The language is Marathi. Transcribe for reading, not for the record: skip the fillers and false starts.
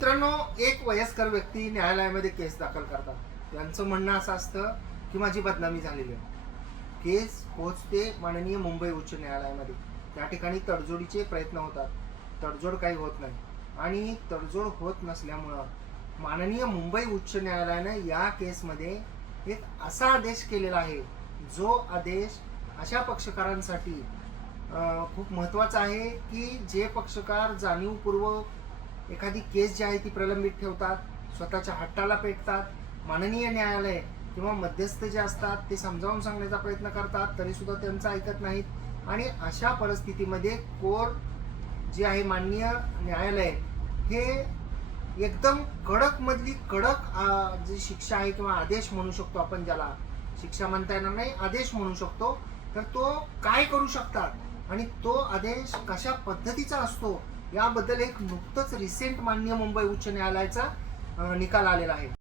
मित्रांनो, एक वयस्कर व्यक्ती न्यायालयामध्ये केस दाखल करतात. त्यांचं म्हणणं असं असतं की माझी बदनामी झालेली आहे. केस पोहोचते माननीय मुंबई उच्च न्यायालयामध्ये. त्या ठिकाणी तडजोडीचे प्रयत्न होतात. तडजोड काही होत नाही आणि तडजोड होत नसल्यामुळं माननीय मुंबई उच्च न्यायालयानं या केसमध्ये एक असा आदेश केलेला आहे, जो आदेश अशा पक्षकारांसाठी खूप महत्त्वाचा आहे की जे पक्षकार जाणीवपूर्वक एखादी केस जी आहे ती प्रलंबित ठेवतात, स्वतःच्या हट्टाला पेटतात. माननीय न्यायालय किंवा मध्यस्थ जे असतात ते समजावून सांगण्याचा प्रयत्न करतात, तरीसुद्धा त्यांचं ऐकत नाहीत. आणि अशा परिस्थितीमध्ये कोर्ट जे आहे, माननीय न्यायालय, हे एकदम कडक मधली कडक जी शिक्षा आहे किंवा आदेश म्हणू शकतो आपण, ज्याला शिक्षा म्हणता येणार नाही, आदेश म्हणू शकतो, तर तो काय करू शकतात आणि तो आदेश कशा पद्धतीचा असतो याबद्दल एक नुकतंच रिसेंट माननीय मुंबई उच्च न्यायालयाचा निकाल आलेला आहे.